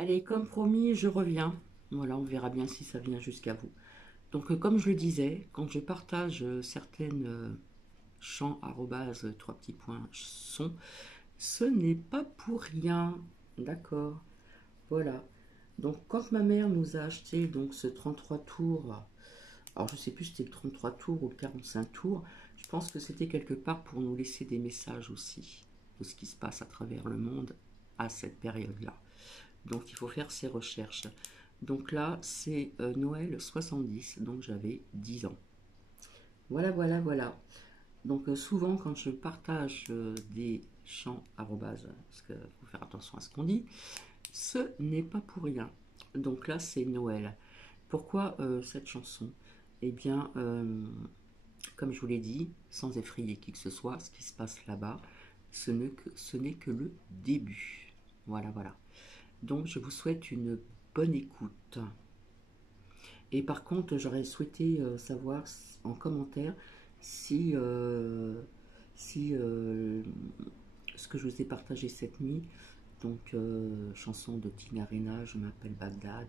Allez, comme promis, je reviens. Voilà, on verra bien si ça vient jusqu'à vous. Donc, comme je le disais, quand je partage certaines chants, arrobase, trois petits points, son, ce n'est pas pour rien. D'accord. Voilà. Donc, quand ma mère nous a acheté donc ce 33 tours, alors je sais plus si c'était le 33 tours ou le 45 tours, je pense que c'était quelque part pour nous laisser des messages aussi de ce qui se passe à travers le monde à cette période-là. Donc il faut faire ses recherches. Donc là, c'est Noël 70, donc j'avais 10 ans. Voilà, voilà, voilà. Donc souvent, quand je partage des chants arrobase, parce qu'il faut faire attention à ce qu'on dit, ce n'est pas pour rien. Donc là, c'est Noël. Pourquoi cette chanson? Eh bien, comme je vous l'ai dit, sans effrayer qui que ce soit, ce qui se passe là-bas, ce n'est que le début. Voilà, voilà. Donc, je vous souhaite une bonne écoute. Et par contre, j'aurais souhaité savoir en commentaire si, ce que je vous ai partagé cette nuit, donc chanson de Tina Arena, Je m'appelle Bagdad,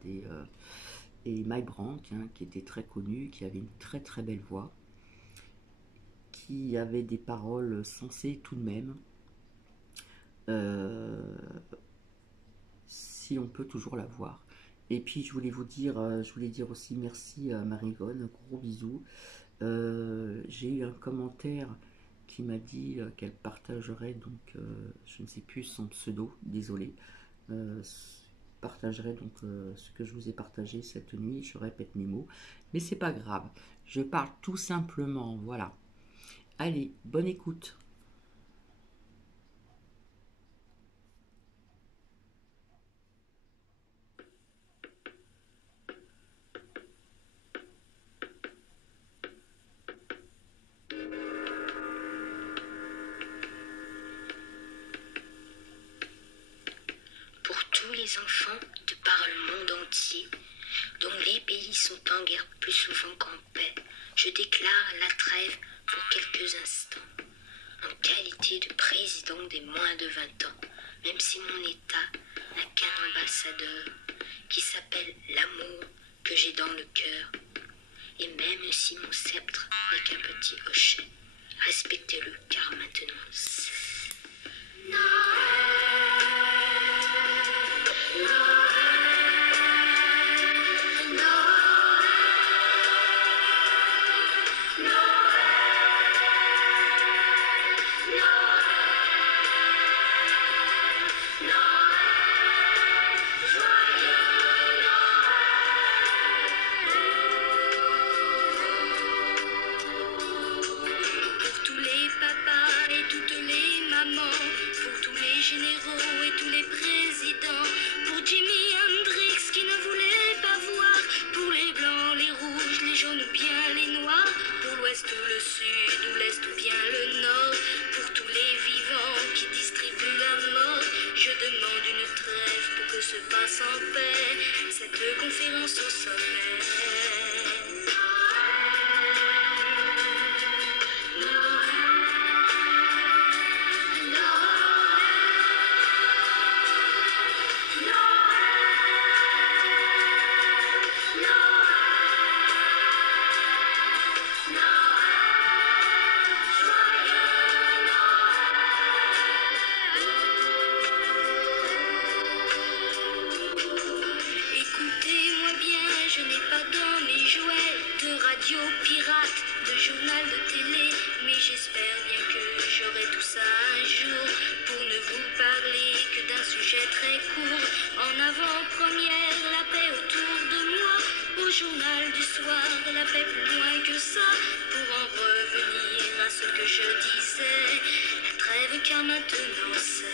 et Mike Brandt, hein, qui était très connu, qui avait une très très belle voix, qui avait des paroles sensées tout de même. Si on peut toujours la voir. Et puis je voulais vous dire, je voulais dire aussi merci à Marivonne, un gros bisou. J'ai eu un commentaire qui m'a dit qu'elle partagerait, donc je ne sais plus son pseudo, désolé, partagerait donc ce que je vous ai partagé cette nuit. Je répète mes mots, mais c'est pas grave, je parle tout simplement, voilà. Allez, bonne écoute. Pour tous les enfants de par le monde entier, dont les pays sont en guerre plus souvent qu'en paix, je déclare la trêve pour quelques instants, en qualité de président des moins de 20 ans, même si mon État n'a qu'un ambassadeur, qui s'appelle l'amour que j'ai dans le cœur, et même si mon sceptre n'est qu'un petit hochet, respectez-le, car maintenant c'est pour tous les papas et toutes les mamans, pour tous les généraux et tous les présidents, pour Jimi Hendrix qui ne voulait pas voir, pour les blancs, les rouges, les jaunes ou bien les noirs, pour l'ouest ou le sud ou l'est ou bien le nord, pour tous les vivants qui distribuent la mort, je demande une trêve pour que se passe en paix cette conférence au sommet. Écoutez-moi bien, je n'ai pas dans mes jouets de radio pirate, de journal de télé, mais j'espère bien que j'aurai tout ça un jour pour ne vous parler que d'un sujet très court. En avant-première, la paix autour de moi, au journal du soir, la paix plus loin que ça, pour en revenir à ce que je disais, la trêve car maintenant c'est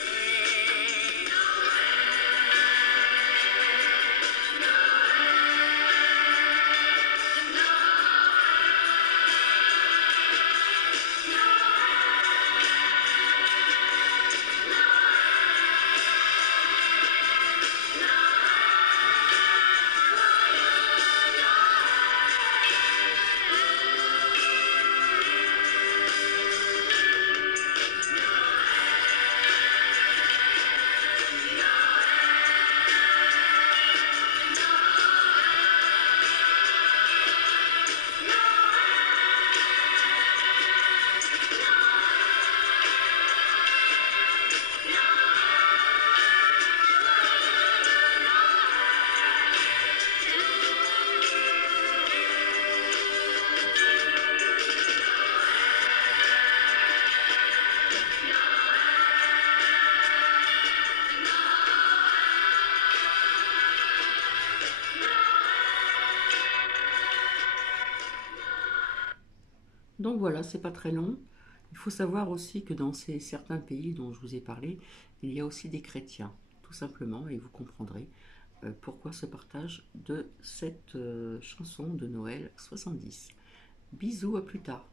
Donc voilà, c'est pas très long. Il faut savoir aussi que dans ces certains pays dont je vous ai parlé, il y a aussi des chrétiens, tout simplement, et vous comprendrez pourquoi ce partage de cette chanson de Noël 70. Bisous, à plus tard.